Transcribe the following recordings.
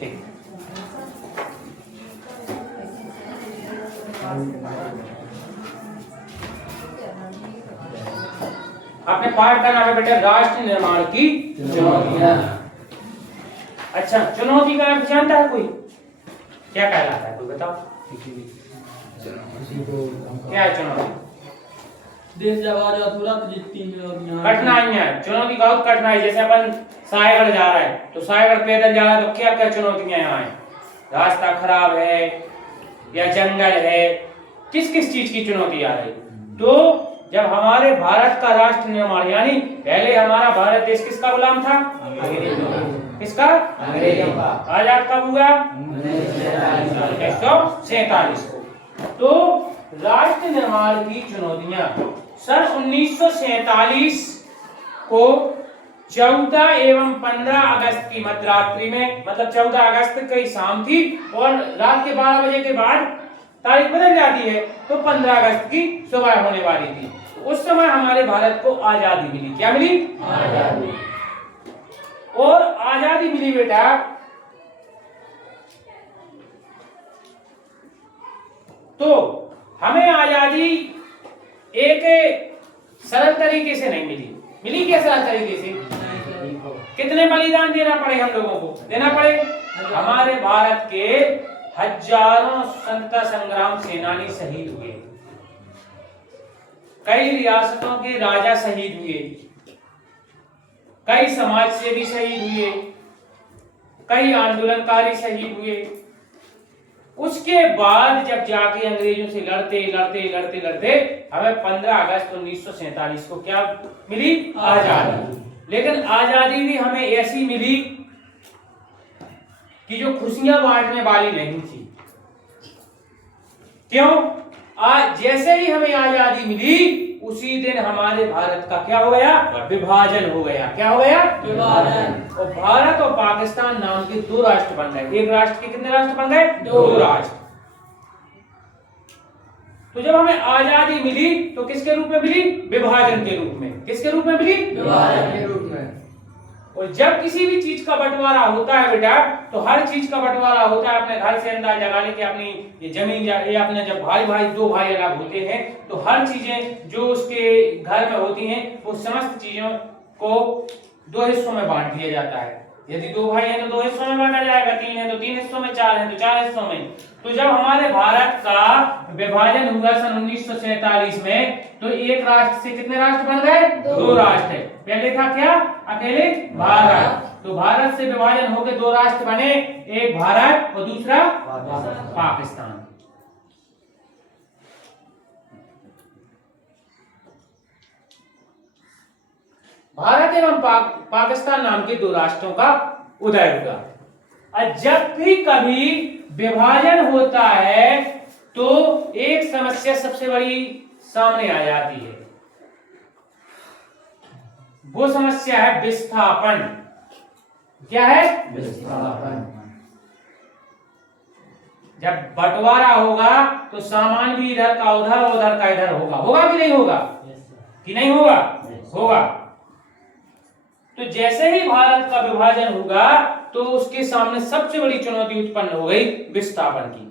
ठीक। आपने पाठ करना है बेटा राष्ट्र निर्माण की चुनौतियां। अच्छा, चुनौती का अर्थ जानता है कोई? क्या कहलाता है, कोई बताओ? क्या है चुनौती? देश जब अधूरा तो जितनी कठिनाइयां। चुनौती बहुत कठिनाई, जैसे अपन सायगढ़ जा रहा है तो सायगढ़ पैदल जा रहा है तो क्या क्या चुनौतियां यहाँ है? रास्ता खराब है या जंगल है, किस किस चीज की चुनौती आ रही? तो जब हमारे भारत का राष्ट्र निर्माण, यानी पहले हमारा भारत देश किसका गुलाम था? किसका? अंग्रेजों का। आजाद कब हुआ? 1947 को। तो राष्ट्र निर्माण की चुनौतियां सन 1947 को 14 एवं 15 अगस्त की मध्यरात्रि में, मतलब 14 अगस्त की शाम थी और रात के 12 बजे के बाद तारीख बदल जाती है तो 15 अगस्त की सुबह होने वाली थी। उस समय हमारे भारत को आजादी मिली। क्या मिली? आजादी। और आजादी मिली बेटा तो हमें आजादी एक सरल तरीके से नहीं मिली। मिली क्या सरल तरीके से? कितने बलिदान देना पड़े हम लोगों को? देना पड़े। हमारे भारत के हजारों स्वतंत्रता संग्राम सेनानी शहीद हुए, कई रियासतों के राजा शहीद हुए, कई समाज सेवी शहीद हुए, कई आंदोलनकारी शहीद हुए। उसके बाद जब जाके अंग्रेजों से लड़ते लड़ते लड़ते लड़ते हमें 15 अगस्त 1947 को क्या मिली? आजादी। लेकिन आजादी भी हमें ऐसी मिली कि जो खुशियां बांटने वाली नहीं थी। क्यों? आज जैसे ही हमें आजादी मिली उसी दिन हमारे भारत का क्या हो गया? विभाजन हो गया। क्या हो गया? विभाजन। और भारत और पाकिस्तान नाम के दो राष्ट्र बन गए। एक राष्ट्र के कितने राष्ट्र बन गए? दो राष्ट्र। तो जब हमें आजादी मिली तो किसके रूप में मिली? विभाजन के रूप में। किसके रूप में मिली? विभाजन के रूप में। और जब किसी भी चीज का बंटवारा होता है बेटा तो हर चीज का बंटवारा होता है, अपने घर से अंदाजा लगा लेके अपनी ये जमीन या अपने जब दो भाई अलग होते हैं तो हर चीजें जो उसके घर में होती हैं वो समस्त चीजों को दो हिस्सों में बांट दिया जाता है। यदि दो भाई हैं तो दो हिस्सों में बांटा जाएगा, तीन हैं तो तीन हिस्सों में, चार हैं तो चार हिस्सों में। तो जब हमारे भारत का विभाजन हुआ सन 1947 में तो एक राष्ट्र से कितने राष्ट्र बन गए? दो राष्ट्र। पहले था क्या? अकेले भारत। तो भारत से विभाजन होकर दो राष्ट्र बने, एक भारत और दूसरा पाकिस्तान। भारत एवं पाकिस्तान नाम के दो राष्ट्रों का उदय हुआ। और जब भी कभी विभाजन होता है तो एक समस्या सबसे बड़ी सामने आ जाती है, वो समस्या है विस्थापन। क्या है? विस्थापन। जब बंटवारा होगा तो सामान भी इधर का उधर, उधर का इधर होगा। होगा कि नहीं होगा? कि नहीं होगा? होगा। तो जैसे ही भारत का विभाजन होगा तो उसके सामने सबसे बड़ी चुनौती उत्पन्न हो गई विस्थापन की।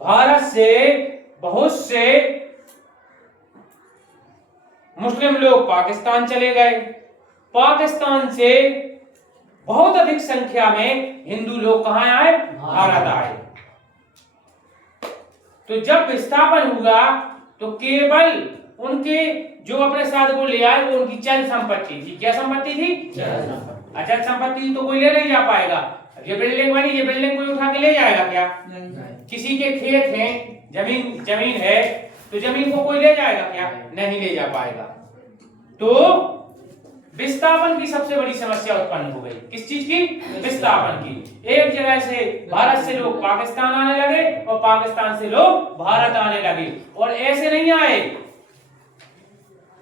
भारत से बहुत से मुस्लिम लोग पाकिस्तान चले गए, पाकिस्तान से बहुत अधिक संख्या में हिंदू लोग कहां आए? भारत आए। तो जब विस्थापन हुआ तो केवल उनके जो अपने साथ वो ले आए वो उनकी चल संपत्ति थी। क्या संपत्ति थी? अचल संपत्ति तो कोई ले नहीं जा पाएगा। ये बिल्डिंग बनी, ये बिल्डिंग कोई उठा के ले जाएगा क्या? किसी के खेत हैं, जमीन है तो जमीन को कोई ले जाएगा क्या? नहीं ले जा पाएगा। तो विस्थापन की सबसे बड़ी समस्या उत्पन्न हो गई। किस चीज की? विस्थापन की। एक जगह से भारत से लोग पाकिस्तान आने लगे और पाकिस्तान से लोग भारत आने लगे। और ऐसे नहीं आए,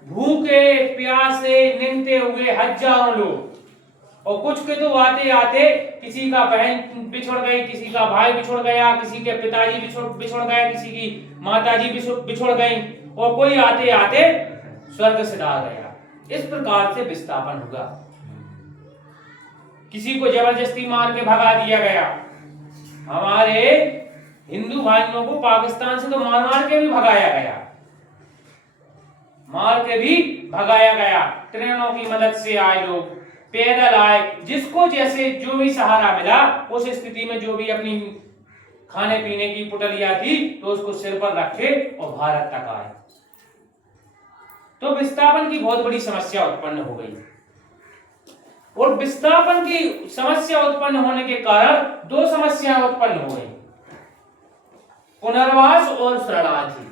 भूखे प्यासे निंगते हुए हजारों लोग। और कुछ के तो आते आते किसी का बहन बिछुड़ गई, किसी का भाई बिछुड़ गया, किसी के पिताजी बिछुड़ गए, किसी की माताजी बिछुड़ गई, और कोई आते आते स्वर्ग सिधार गया। इस प्रकार से विस्थापन हुआ। किसी को जबरदस्ती मार के भगा दिया गया। हमारे हिंदू भाइयों को पाकिस्तान से तो मार मार के भी भगाया गया, मार के भी भगाया गया। ट्रेनों की मदद से आए लोग, पैदल आए, जिसको जैसे जो भी सहारा मिला उस स्थिति में, जो भी अपनी खाने पीने की पुटलिया थी तो उसको सिर पर रखे और भारत तक आए। तो विस्थापन की बहुत बड़ी समस्या उत्पन्न हो गई, और विस्थापन की समस्या उत्पन्न होने के कारण दो समस्याएं उत्पन्न हो गई, पुनर्वास और शरणार्थी।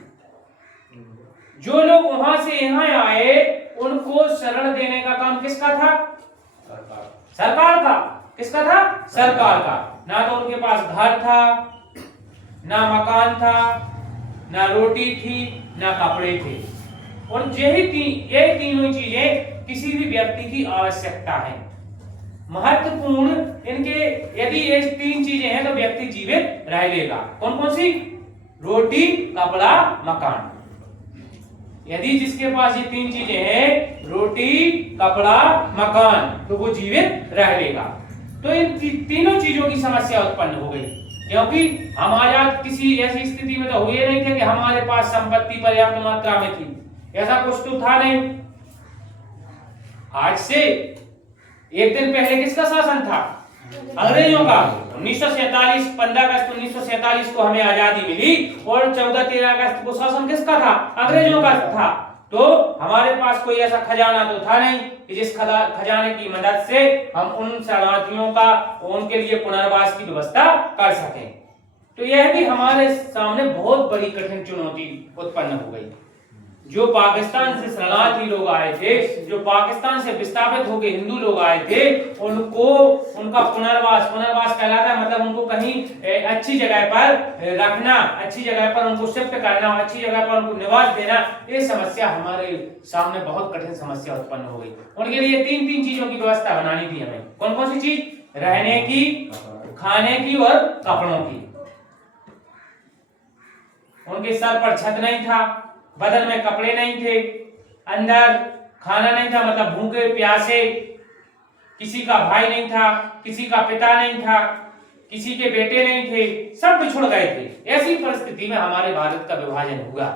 जो लोग वहां से यहाँ आए उनको शरण देने का काम किसका था? सरकार का। किसका था? सरकार का। ना तो उनके पास घर था, ना मकान था, ना रोटी थी, ना कपड़े थे। और ये तीनों चीजें किसी भी व्यक्ति की आवश्यकता है, महत्वपूर्ण। इनके यदि ये तीन चीजें हैं तो व्यक्ति जीवित रह लेगा। कौन कौन सी? रोटी, कपड़ा, मकान। यदि जिसके पास ये तीन चीजें हैं, रोटी, कपड़ा, मकान, तो वो जीवित रह लेगा। तो इन तीनों चीजों की समस्या उत्पन्न हो गई, क्योंकि हम आजाद किसी ऐसी स्थिति में तो हुए नहीं थे कि हमारे पास संपत्ति पर्याप्त मात्रा में थी, ऐसा कुछ तो था नहीं। आज से एक दिन पहले किसका शासन था? अंग्रेजों का। 1947 15 अगस्त 1947 को हमें आजादी मिली, और 14-13 अगस्त को शासन किसका था? अंग्रेजों का था। तो हमारे पास कोई ऐसा खजाना तो था नहीं कि जिस खजाने की मदद से हम उन शरणार्थियों का, उनके लिए पुनर्वास की व्यवस्था कर सकें। तो यह भी हमारे सामने बहुत बड़ी कठिन चुनौती उत्पन्न हो गई। जो पाकिस्तान से शरणार्थी लोग आए थे, जो पाकिस्तान से विस्थापित होकर हिंदू लोग आए थे, उनको उनका पुनर्वास कहलाता है, मतलब उनको कहीं अच्छी जगह पर रखना, अच्छी जगह पर उनको शिफ्ट करना, अच्छी जगह पर उनको निवास देना। ये समस्या हमारे सामने बहुत कठिन समस्या उत्पन्न हो गई। उनके लिए तीन चीजों की व्यवस्था बनानी थी हमें। कौन कौन सी चीज? रहने की, खाने की और कपड़ों की। उनके सर पर छत नहीं था, बदन में कपड़े नहीं थे, अंदर खाना नहीं था, मतलब भूखे प्यासे, किसी का भाई नहीं था, किसी का पिता नहीं था, किसी के बेटे नहीं थे, सब बिछुड़ गए थे। ऐसी परिस्थिति में हमारे भारत का विभाजन हुआ।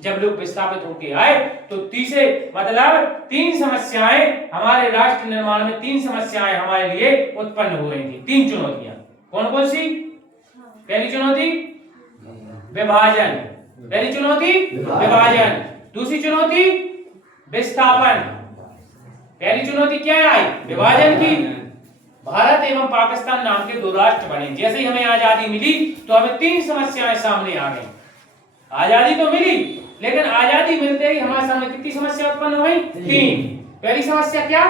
जब लोग विस्थापित होकर आए तो तीन समस्याएं हमारे राष्ट्र निर्माण में, तीन समस्याएं हमारे लिए उत्पन्न हो रही थी, तीन चुनौतियां। कौन कौन सी? पहली चुनौती विभाजन, पहली चुनौती विभाजन। दूसरी चुनौती विस्थापन। पहली चुनौती क्या आई? विभाजन की। भारत एवं पाकिस्तान नाम के दो राष्ट्र बने। जैसे ही हमें आजादी मिली तो हमें तीन समस्याएं सामने आ गई। आजादी तो मिली, लेकिन आजादी मिलते ही हमारे सामने कितनी समस्या उत्पन्न हो गई? तीन। पहली समस्या क्या?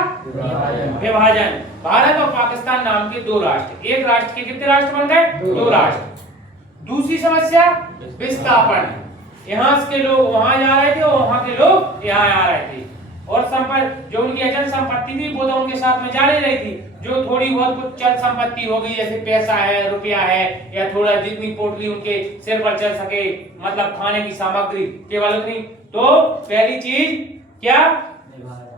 विभाजन। भारत और पाकिस्तान नाम के दो राष्ट्र, एक राष्ट्र के कितने राष्ट्र बन गए? दो राष्ट्र। दूसरी समस्या विस्थापन। यहाँ के लोग वहां जा रहे थे और वहां के लोग यहाँ आ रहे थे, और जो उनकी अचल संपत्ति थी वो तो उनके साथ में जा नहीं रही थी। जो थोड़ी बहुत कुछ चल संपत्ति होगी, जैसे पैसा है, रुपया है, या थोड़ा जितनी पोटली उनके सिर पर चल सके, मतलब खाने की सामग्री, केवल उतनी। तो पहली चीज क्या?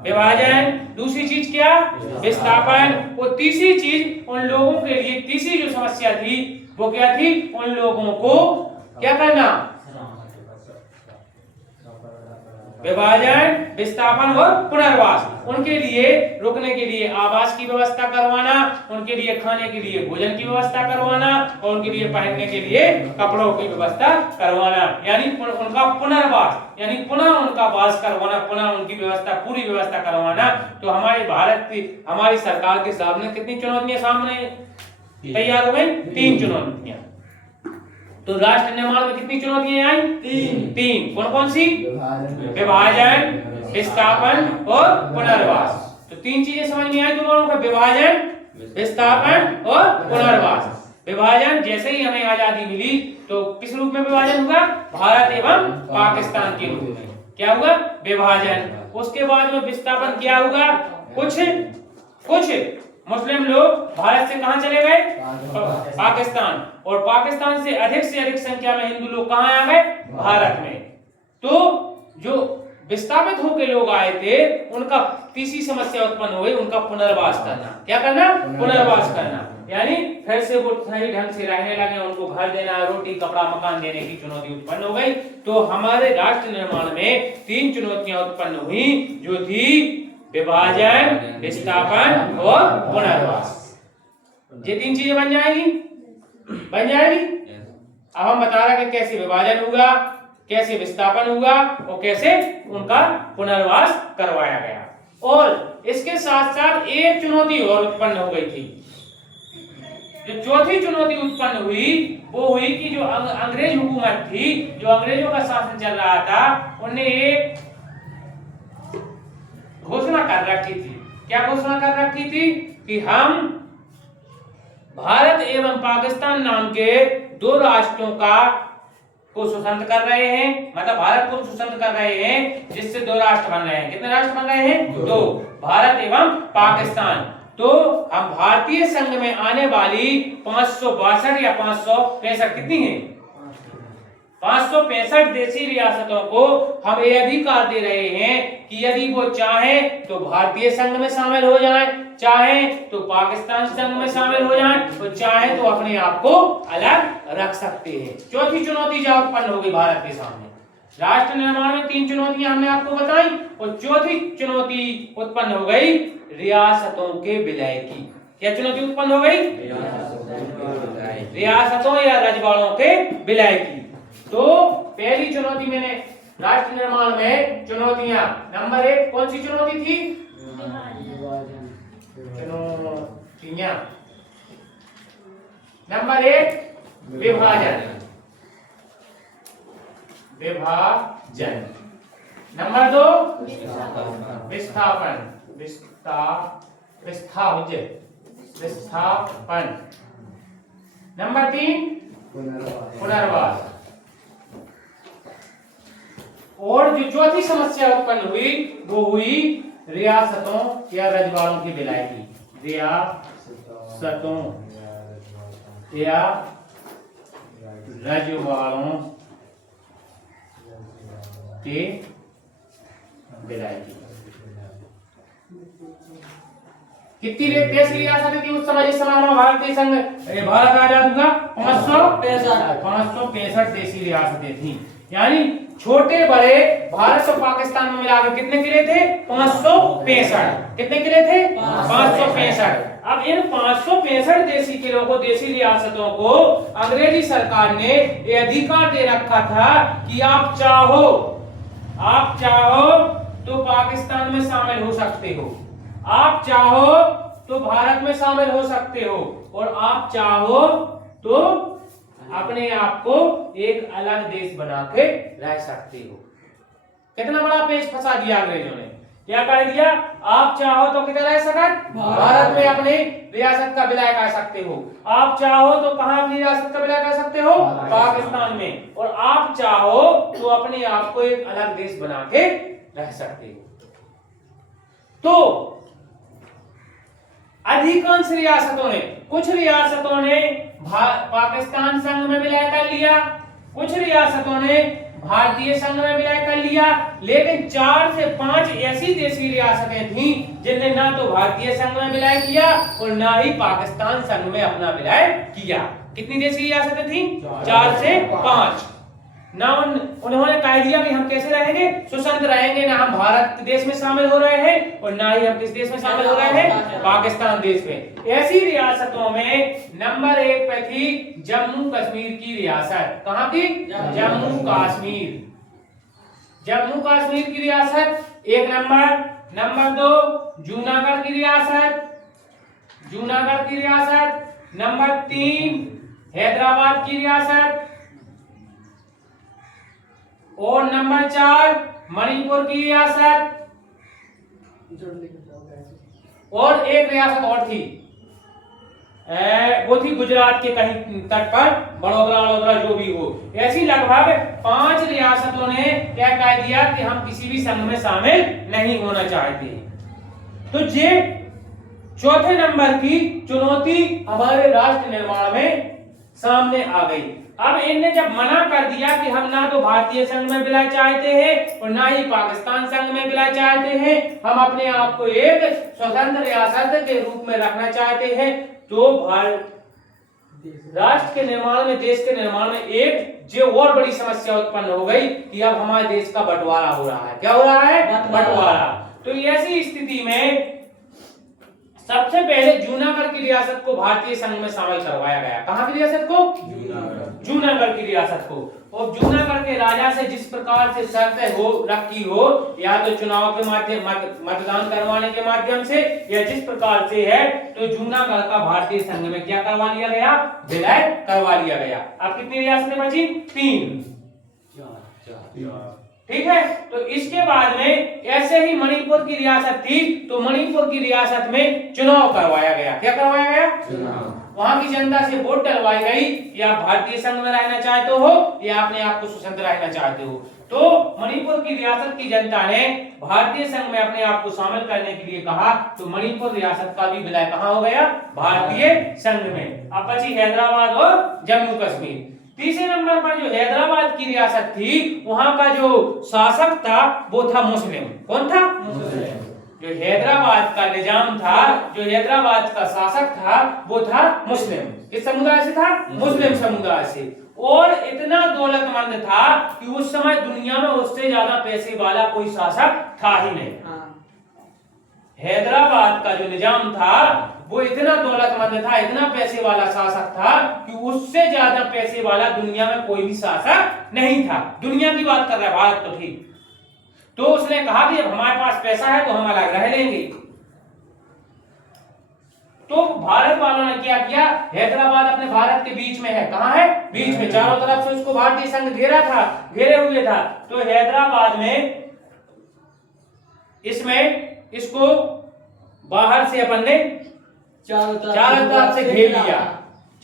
विभाजन। दूसरी चीज क्या? विस्थापन। और तीसरी चीज उन लोगों के लिए, तीसरी जो समस्या थी वो क्या थी? उन लोगों को क्या करना? विभाजन, विस्थापन और पुनर्वास। उनके लिए रुकने के लिए आवास की व्यवस्था करवाना, उनके लिए खाने के लिए भोजन की व्यवस्था करवाना, और उनके लिए पहनने के लिए कपड़ों की व्यवस्था करवाना, यानी उनका पुनर्वास, यानी पुनः उनका वास करवाना, पुनः उनकी व्यवस्था, पूरी व्यवस्था करवाना। तो हमारे भारत की, हमारी सरकार के सामने कितनी चुनौतियां सामने तैयार हो गई? तीन चुनौतियां। तो राष्ट्र निर्माण में कितनी चुनौतियां आई? तीन। कौन कौन सी? विभाजन, विस्थापन और पुनर्वास। तो तीन चीजें समझ में आई तुम लोगों को? विभाजन, विस्थापन और पुनर्वास। विभाजन, जैसे ही हमें आजादी मिली तो किस रूप में विभाजन हुआ? भारत एवं पाकिस्तान के रूप में। क्या हुआ? विभाजन। उसके बाद में विस्थापन क्या हुआ? कुछ मुस्लिम लोग भारत से कहां चले गए? पाकिस्तान। और पाकिस्तान से अधिक संख्या में हिंदू लोग कहां आ गए? भारत में। तो जो विस्थापित होकर लोग आए थे, उनका तीसरी समस्या उत्पन्न हो गई, उनका पुनर्वास करना। क्या करना? पुनर्वास करना। यानी फिर से वो सही ढंग से रहने लगे, उनको घर देना, रोटी कपड़ा मकान देने की चुनौती उत्पन्न हो गई। तो हमारे राष्ट्र निर्माण में 3 चुनौतियां उत्पन्न हुई, जो थी विभाजन, विस्थापन और पुनर्वास। ये 3 चीजें बन जाएगी, बन जाएगी। अब हम बता रहे हैं कि कैसे विभाजन हुआ, कैसे विस्थापन हुआ और कैसे उनका पुनर्वास करवाया गया। और इसके साथ साथ एक चुनौती और उत्पन्न हो गई थी। जो चौथी चुनौती उत्पन्न हुई वो हुई कि जो अंग्रेज हुकूमत थी, जो अंग्रेजों का शासन चल रहा था, उन्हें एक घोषणा कर रखी थी। क्या घोषणा कर रखी थी? कि हम भारत एवं पाकिस्तान नाम के 2 राष्ट्रों को स्वतंत्र कर रहे हैं, मतलब भारत को स्वतंत्र कर रहे हैं, जिससे 2 राष्ट्र बन रहे हैं। कितने राष्ट्र बन रहे हैं? 2, भारत एवं पाकिस्तान। तो हम भारतीय संघ में आने वाली 562 या 565 कितनी है? 565 देशी रियासतों को हम ये अधिकार दे रहे हैं कि यदि वो चाहे तो भारतीय संघ में शामिल हो जाएं, चाहे तो पाकिस्तान संघ में शामिल हो जाएं, तो चाहे तो अपने आप को अलग रख सकते हैं। चौथी चुनौती जो उत्पन्न हो गई भारत के सामने। राष्ट्र निर्माण में 3 चुनौतियां हमने आपको बताई, और चौथी चुनौती उत्पन्न हो गई रियासतों के विलय की। क्या चुनौती उत्पन्न हो गई? रियासतों या रजवाड़ों के विलय की। तो पहली चुनौती मैंने राष्ट्र निर्माण में चुनौतियां, नंबर 1 कौन सी चुनौती थी? चुनौतियां नंबर 1 विभाजन, विभाजन। नंबर 2 विस्थापन, विस्थापन। नंबर 3 पुनर्वास। और जो चौथी समस्या उत्पन्न हुई वो हुई रियासतों या रजवाड़ों की विलय की। रियासतों या रजवाड़ों के विलय की। कितनी कैसी रियासतें थी उस समय, जिस समय हमारा भारतीय संघ भारत आजाद हुआ? 565 देशी रियासतें थी। यानी छोटे बड़े भारत और पाकिस्तान में मिलाकर कितने किले थे? 565। कितने किले थे? 565। अब इन 565 देशी किलों को, देशी रियासतों को अंग्रेजी सरकार ने ये अधिकार दे रखा था कि आप चाहो तो पाकिस्तान में शामिल हो सकते हो, आप चाहो तो भारत में शामिल हो सकते हो, और आप चाहो तो अपने आप को एक अलग देश बना के रह सकते हो। कितना बड़ा पेच फंसा दिया अंग्रेजों ने। क्या कर दिया? आप चाहो तो किधर रह सकते? भारत में अपनी रियासत का विलय कर सकते हो। आप चाहो तो कहां अपनी रियासत का विलय कर सकते हो? पाकिस्तान में। और आप चाहो तो अपने आप को एक अलग देश बना के रह सकते हो। तो अधिकांश रियासतों ने, कुछ रियासतों ने पाकिस्तान संघ में विलय कर लिया, कुछ रियासतों ने भारतीय संघ में विलय कर लिया, लेकिन 4 से 5 ऐसी देशी रियासतें थीं जिनने ना तो भारतीय संघ में विलय किया और ना ही पाकिस्तान संघ में अपना विलय किया। कितनी देशी रियासतें थीं? 4 से 5। ना उन्होंने कह दिया कि हम कैसे रहेंगे? स्वतंत्र रहेंगे, ना हम भारत देश में शामिल हो रहे हैं और ना ही हम किस देश में शामिल हो रहे हैं? पाकिस्तान देश में। ऐसी रियासतों में नंबर 1 पे थी जम्मू कश्मीर की रियासत। कहां की? जम्मू कश्मीर। जम्मू कश्मीर की रियासत 1 नंबर। नंबर 2 जूनागढ़ की रियासत, जूनागढ़ की रियासत। नंबर 3 हैदराबाद की रियासत, और नंबर 4 मणिपुर की रियासत, और एक रियासत और थी, वो थी गुजरात के कहीं तट पर, बड़ौदा जो भी हो। ऐसी लगभग 5 रियासतों ने क्या कह दिया कि हम किसी भी संघ में शामिल नहीं होना चाहते। तो ये चौथे नंबर की चुनौती हमारे राष्ट्र निर्माण में सामने आ गई। अब इनने जब मना कर दिया कि हम ना तो भारतीय संघ में विलय चाहते हैं और ना ही पाकिस्तान संघ में विलय चाहते हैं, हम अपने आप को एक स्वतंत्र रियासत के रूप में रखना चाहते हैं, तो भारत राष्ट्र के निर्माण में, देश के निर्माण में एक जो और बड़ी समस्या उत्पन्न हो गई कि अब हमारे देश का बंटवारा हो रहा है। क्या हो रहा है? बंटवारा। तो ऐसी स्थिति में सबसे पहले जूनागढ़ की रियासत को भारतीय संघ में शामिल करवाया गया। कहां की रियासत को? जूनागढ़ की रियासत को। और जूनागढ़ के राजा से जिस प्रकार से शर्त हो रखी हो, या तो चुनाव के माध्यम मतदान करवाने के माध्यम से, या जिस प्रकार से है, तो जूनागढ़ का भारतीय संघ में क्या करवा लिया गया? विलय करवा लिया गया। अब कितनी रियासतें बची? 3। ठीक है। तो इसके बाद में ऐसे ही मणिपुर की रियासत थी, तो मणिपुर की रियासत में चुनाव करवाया गया। क्या करवाया गया? चुनाव। वहां की जनता से वोट डलवाई गई कि आप भारतीय संघ में रहना चाहते हो या अपने आप को स्वतंत्र रहना चाहते हो। तो मणिपुर की रियासत की जनता ने भारतीय संघ में अपने आप को शामिल करने के लिए कहा, तो मणिपुर रियासत का भी विलय कहां हो गया? भारतीय संघ में। अब बची हैदराबाद और जम्मू कश्मीर। तीसरे नंबर पर जो हैदराबाद की रियासत थी, वहां का जो शासक था वो था मुस्लिम। कौन था? मुस्लिम। जो हैदराबाद का निजाम था, जो हैदराबाद का शासक था, वो था मुस्लिम। किस समुदाय से था? मुस्लिम समुदाय से। और इतना दौलतमंद था कि उस समय दुनिया में उससे ज्यादा पैसे वाला कोई शासक था ही नहीं। हैदराबाद का जो निजाम था वो इतना दौलतमंद था, इतना पैसे वाला शासक था कि उससे ज्यादा पैसे वाला दुनिया में कोई भी शासक नहीं था। दुनिया की बात कर रहा है, भारत तो ठीक। तो उसने कहा कि अब हमारे पास पैसा है तो हम अलग रह लेंगे। तो भारत वालों ने क्या किया? हैदराबाद अपने भारत के बीच में है। कहां है? बीच में। चारों तरफ से उसको भारतीय संघ घेरा था, घेरे हुए था। तो हैदराबाद में इसको बाहर से अपन ने चारों तरफ से घेर लिया।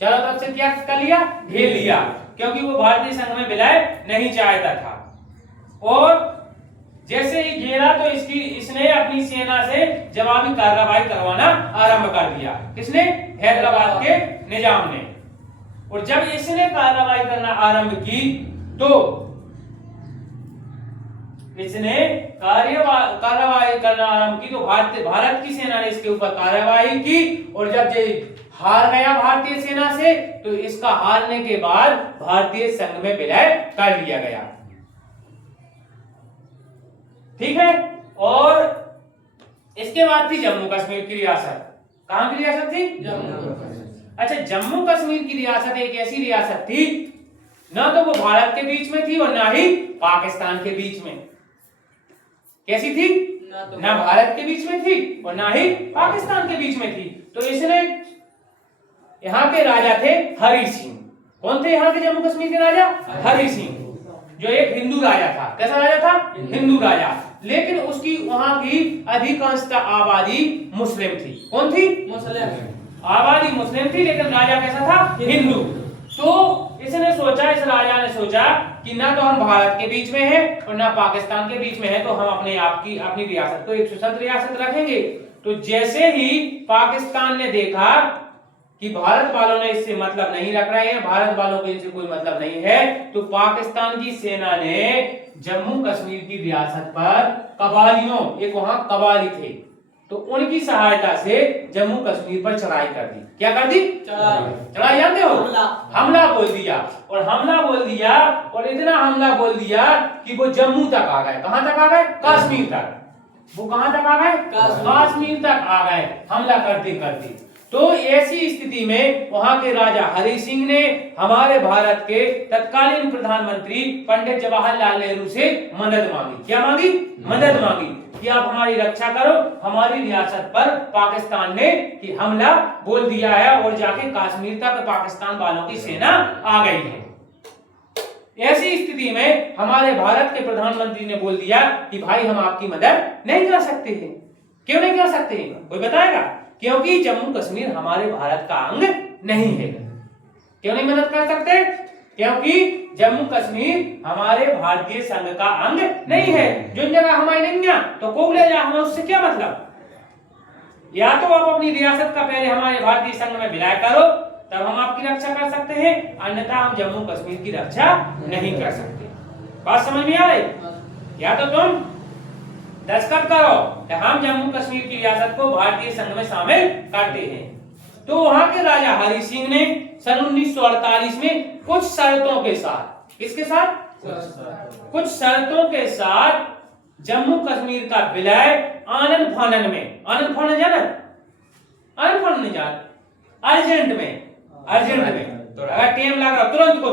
चारों तरफ से क्या कर लिया? घेर लिया, क्योंकि वो भारतीय संघ में विलय नहीं चाहता था। और जैसे ही घेरा तो इसने अपनी सेना से जवाबी कार्रवाई करवाना आरंभ कर दिया। किसने? हैदराबाद के निजाम ने। और जब इसने कार्रवाई करना आरंभ की, तो इसने कार्रवाई करना आरंभ की, तो भारत की सेना ने इसके ऊपर कार्रवाई की। और जब ये हार गया भारतीय सेना से, तो इसका हारने के बाद भारतीय संघ में विलय कर लिया गया। ठीक है। और इसके बाद थी जम्मू कश्मीर की रियासत। कहां की रियासत थी? जम्मू कश्मीर। अच्छा, जम्मू कश्मीर की रियासत एक ऐसी रियासत थी, ना तो वो भारत के बीच में थी और ना ही पाकिस्तान के बीच में। कैसी थी? ना भारत के बीच में थी और ना ही पाकिस्तान के बीच में थी। तो इसने, यहाँ के राजा थे हरि सिंह। कौन थे यहाँ के जम्मू कश्मीर के राजा? हरि सिंह, जो एक हिंदू राजा था। कैसा राजा था? हिंदू राजा। लेकिन उसकी वहां की अधिकांशतः आबादी मुस्लिम थी। कौन थी? मुस्लिम। आबादी मुस्लिम थी, लेकिन राजा कैसा था? हिंदू। तो इसने सोचा, इस राजा ने सोचा कि ना तो हम भारत के बीच में हैं और ना पाकिस्तान के बीच में हैं, तो हम अपनी रियासत को एक स्वतंत्र रियासत रखेंगे। तो जैसे ही पाकिस्तान ने देखा कि भारत वालों ने इससे मतलब नहीं रख रहे हैं, भारत वालों को इनसे कोई मतलब नहीं है, तो पाकिस्तान की सेना ने जम्मू कश्मीर की रियासत पर कबालियों, एक वहां कबाली थे, तो उनकी सहायता से जम्मू कश्मीर पर चढ़ाई कर दी। क्या कर दी? चढ़ाई जानते हो? हमला बोल दिया। और हमला बोल दिया, और इतना हमला बोल दिया कि वो जम्मू तक आ गए। कहां तक आ गए? कश्मीर तक। वो कहां तक आ गए? कश्मीर तक आ गए, हमला करते करते। तो ऐसी स्थिति में वहां के राजा हरि सिंह ने हमारे भारत के तत्कालीन प्रधानमंत्री पंडित जवाहरलाल नेहरू से मदद मांगी। क्या मांगी? मदद मांगी कि आप हमारी रक्षा करो। हमारी रियासत पर पाकिस्तान ने कि हमला बोल दिया है और जाके कश्मीर तक पाकिस्तान वालों की सेना आ गई है। ऐसी स्थिति में हमारे भारत के प्रधानमंत्री ने बोल दिया कि भाई हम आपकी मदद नहीं कर सकते हैं। क्यों नहीं कर सकते? कोई बताएगा? क्योंकि जम्मू कश्मीर हमारे भारत का अंग नहीं है। क्यों नहीं मदद कर सकते? क्योंकि जम्मू कश्मीर हमारे भारतीय संघ का अंग नहीं है। जो जगह हमारी नहीं है तो को ले जा, हमें उससे क्या मतलब? या तो आप अपनी रियासत का पहले हमारे भारतीय संघ में विलय करो, तब हम आपकी रक्षा कर कर सकते हैं, अन्यथा हम जम्मू कश्मीर की रक्षा नहीं कर सकते। बात समझ में आ रही? या तो तुम दस्तखत करो कि हम जम्मू कश्मीर की रियासत को भारतीय संघ में शामिल करते हैं। तो वहां के राजा हरि सिंह ने सन 1948 में कुछ शर्तों के साथ, किसके साथ? कुछ शर्तों के साथ जम्मू कश्मीर का विलय आनन फानन में, आनन फानन जाना? आनन फानन नहीं जाना, अर्जेंट में अगर टाइम लग रहा तुरंत को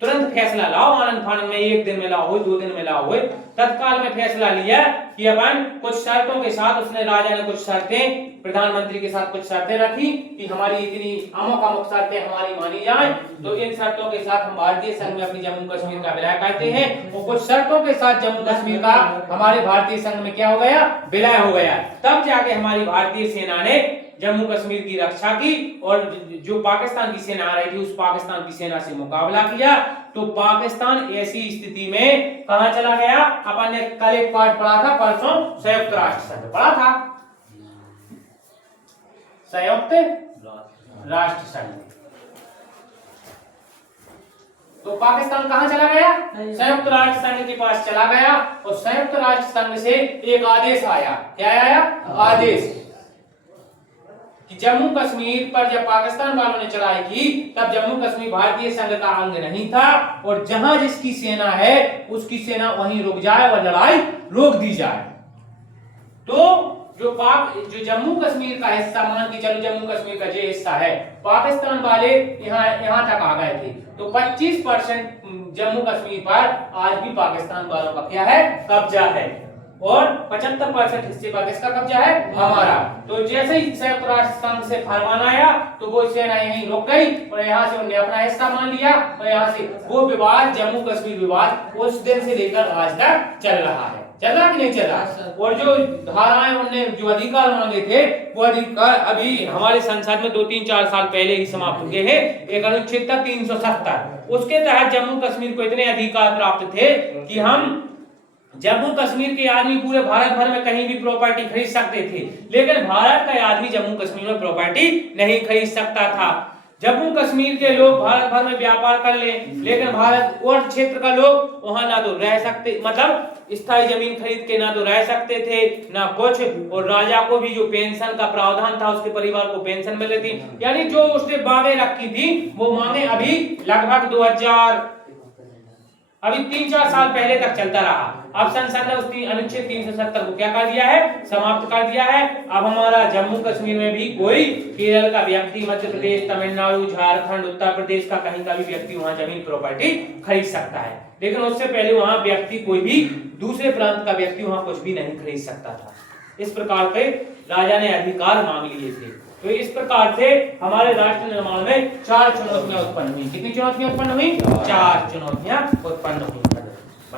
तुरंत फैसला लाओ, आनंद फानन में 1 दिन में लाओ हो, 2 दिन में लाओ हो, तत्काल में फैसला लिया कि अपन कुछ शर्तों के साथ, उसने राजा ने कुछ शर्तें प्रधानमंत्री के साथ कुछ शर्तें रखी कि हमारी इतनी अमुक शर्तें हमारी मानी जाए, तो इन शर्तों के साथ हम भारतीय संघ में अपनी जम्मू कश्मीर का विलय करते हैं। और कुछ शर्तों के साथ जम्मू कश्मीर का हमारे भारतीय संघ में क्या हो गया? विलय हो गया। तब जाके हमारी भारतीय सेना ने जम्मू कश्मीर की रक्षा की और जो पाकिस्तान की सेना आ रही थी उस पाकिस्तान की सेना से मुकाबला किया। तो पाकिस्तान ऐसी स्थिति में कहां चला गया? अपन ने कल एक पाठ पढ़ा था, परसों संयुक्त राष्ट्र संघ पढ़ा था, संयुक्त राष्ट्र संघ। तो पाकिस्तान कहां चला गया? संयुक्त राष्ट्र संघ के पास चला गया और संयुक्त राष्ट्र संघ से एक आदेश आया। क्या आया? आदेश कि जम्मू कश्मीर पर जब पाकिस्तान वालों ने चढ़ाई की तब जम्मू कश्मीर भारतीय संघ का अंग नहीं था और जहां जिसकी सेना है उसकी सेना वहीं रुक जाए और लड़ाई रोक दी जाए। तो जो जम्मू कश्मीर का हिस्सा, मान के चलो जम्मू कश्मीर का जो हिस्सा है, पाकिस्तान वाले यहाँ तक आ गए थे, तो 25% जम्मू कश्मीर पर आज भी पाकिस्तान वालों का क्या है? कब्जा है और 75% हिस्से पर किसका कब्जा है? हमारा। तो जैसे ही संयुक्त राष्ट्र संघ से फरमान आया तो वो सेना यहीं रुक गई और यहाँ से उन्होंने अपना हिस्सा मान लिया और यहाँ से वो विवाद, जम्मू कश्मीर विवाद, उस दिन से लेकर आज तक चल रहा है। चल रहा कि नहीं चल रहा? और जो धाराएं उन्होंने जो अधिकार मांगे थे वो अधिकार अभी हमारे संसद में 2-3-4 साल पहले ही समाप्त हुए हैं। एक अनुच्छेद 370, उसके तहत जम्मू कश्मीर को इतने अधिकार प्राप्त थे कि हम जम्मू कश्मीर के आदमी पूरे भारत भर में कहीं भी प्रॉपर्टी खरीद सकते थे, लेकिन भारत का आदमी जम्मू कश्मीर में प्रॉपर्टी नहीं खरीद सकता था। जम्मू कश्मीर के लोग भारत भर में व्यापार कर ले, लेकिन भारत और क्षेत्र का लोग वहां ना तो रह सकते, मतलब स्थायी जमीन खरीद के ना तो रह सकते थे ना कुछ, और राजा को भी जो पेंशन का प्रावधान था उसके परिवार को पेंशन मिल रही थी। यानी जो उसने मांगे रखी थी वो मांगे अभी लगभग 3-4 साल पहले तक चलता रहा। अब संसद ने उसकी अनुच्छेद 370 को क्या कर दिया है? समाप्त कर दिया है। अब हमारा जम्मू कश्मीर में भी कोई केरल का व्यक्ति, मध्य प्रदेश, तमिलनाडु, झारखंड, उत्तर प्रदेश का कहीं का भी व्यक्ति वहां जमीन प्रॉपर्टी खरीद सकता है, लेकिन उससे पहले वहां व्यक्ति, कोई भी दूसरे प्रांत का व्यक्ति वहां कुछ भी नहीं खरीद सकता था। इस प्रकार के राजा ने अधिकार मांग लिए थे। तो इस प्रकार से हमारे राष्ट्र निर्माण में 4 चुनौतियां उत्पन्न हुई। कितनी चुनौतियां उत्पन्न हुई? 4 चुनौतियां उत्पन्न हुई।